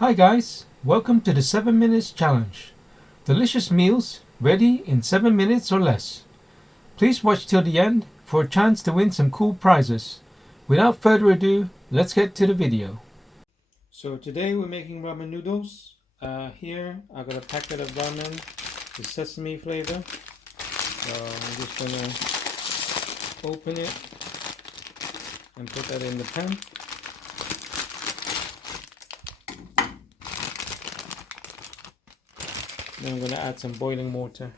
Hi guys, welcome to the 7 Minutes Challenge. Delicious meals ready in 7 minutes or less. Please watch till the end for a chance to win some cool prizes. Without further ado, let's get to the video. So today we're making ramen noodles. Here I got a packet of ramen with sesame flavor. So I'm just gonna open it and put that in the pan. Then I'm going to add some boiling water.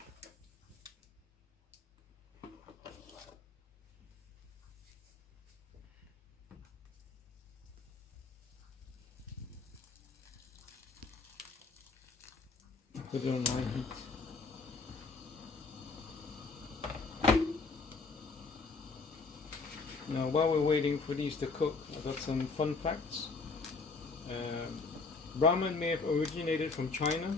Put it on high heat. Now while we're waiting for these to cook, I've got some fun facts. Ramen may have originated from China.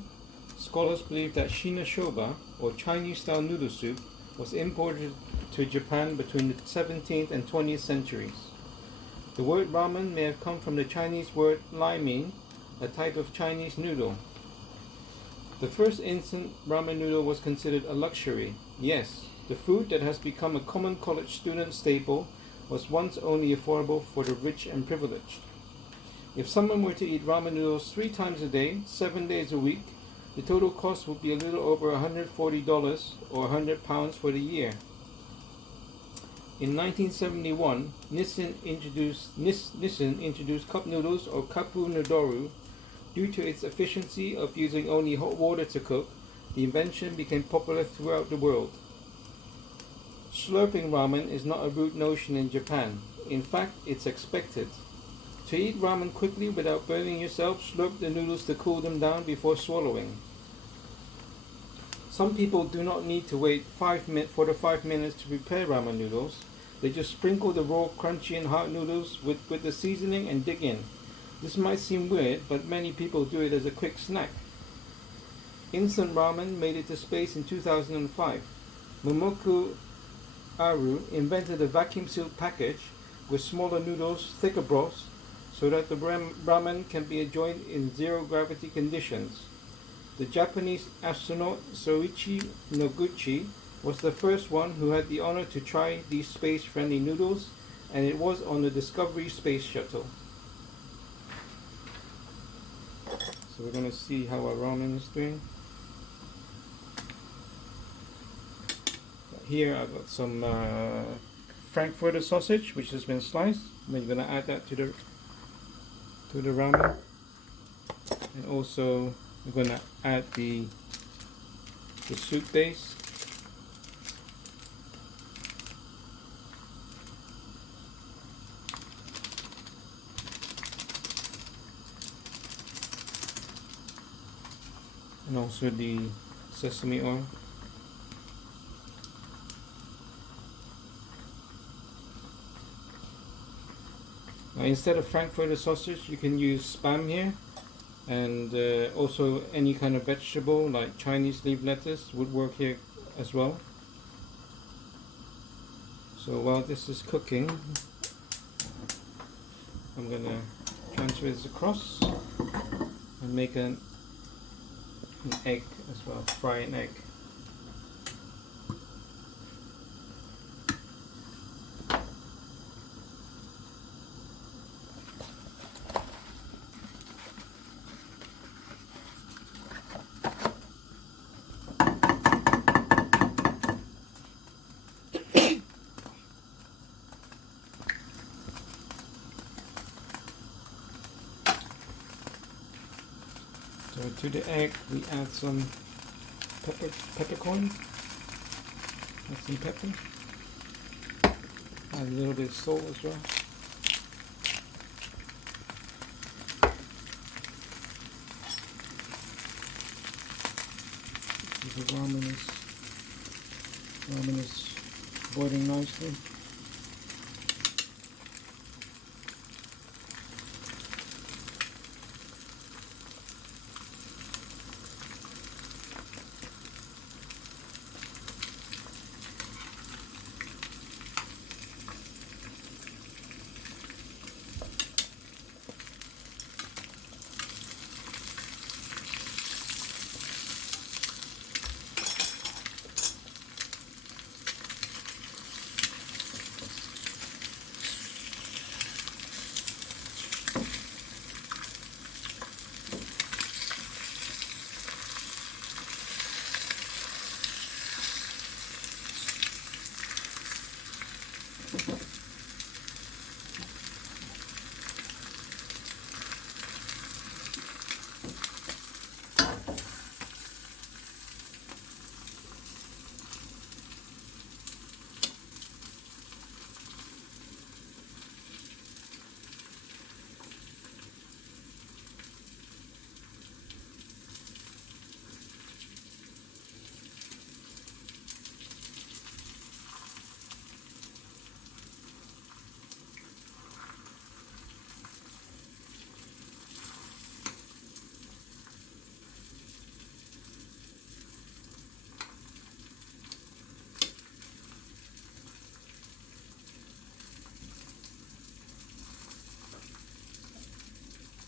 Scholars believe that shinoshoba, or Chinese-style noodle soup, was imported to Japan between the 17th and 20th centuries. The word ramen may have come from the Chinese word lai mein, a type of Chinese noodle. The first instant ramen noodle was considered a luxury. Yes, the food that has become a common college student staple was once only affordable for the rich and privileged. If someone were to eat ramen noodles 3 times a day, 7 days a week, the total cost would be a little over $140 or £100 for the year. In 1971, Nissin introduced cup noodles or kapu nodoru. Due to its efficiency of using only hot water to cook, the invention became popular throughout the world. Slurping ramen is not a rude notion in Japan. In fact, it's expected. To eat ramen quickly without burning yourself, slurp the noodles to cool them down before swallowing. Some people do not need to wait 4 to 5 minutes to prepare ramen noodles. They just sprinkle the raw, crunchy and hard noodles with the seasoning and dig in. This might seem weird, but many people do it as a quick snack. Instant ramen made it to space in 2005. Momoku Aru invented a vacuum-sealed package with smaller noodles, thicker broths, so that the ramen can be enjoyed in zero-gravity conditions. The Japanese astronaut Soichi Noguchi was the first one who had the honor to try these space-friendly noodles, and it was on the Discovery Space Shuttle. So we're going to see how our ramen is doing. Here I've got some Frankfurter sausage which has been sliced. We're going to add that to the ramen, and also we're going to add the soup base. And also the sesame oil. Now instead of Frankfurter sausage, you can use Spam here, and also any kind of vegetable like Chinese leaf lettuce would work here as well. So while this is cooking, I'm going to transfer this across and make an egg as well, fry an egg. So to the egg we add some peppercorn, add some pepper, add a little bit of salt as well. The ramen is boiling nicely.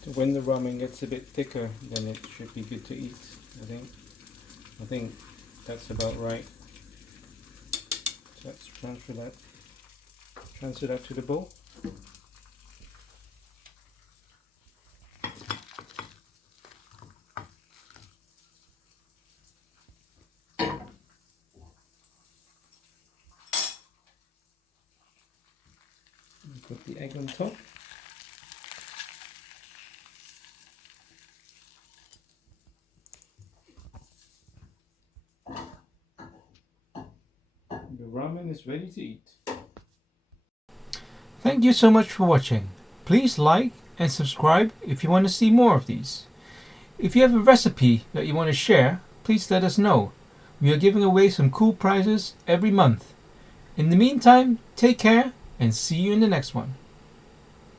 So when the ramen gets a bit thicker, then it should be good to eat, I think that's about right. So let's transfer that to the bowl. Put the egg on top. The ramen is ready to eat. Thank you so much for watching. Please like and subscribe if you want to see more of these. If you have a recipe that you want to share, please let us know. We are giving away some cool prizes every month. In the meantime, take care and see you in the next one.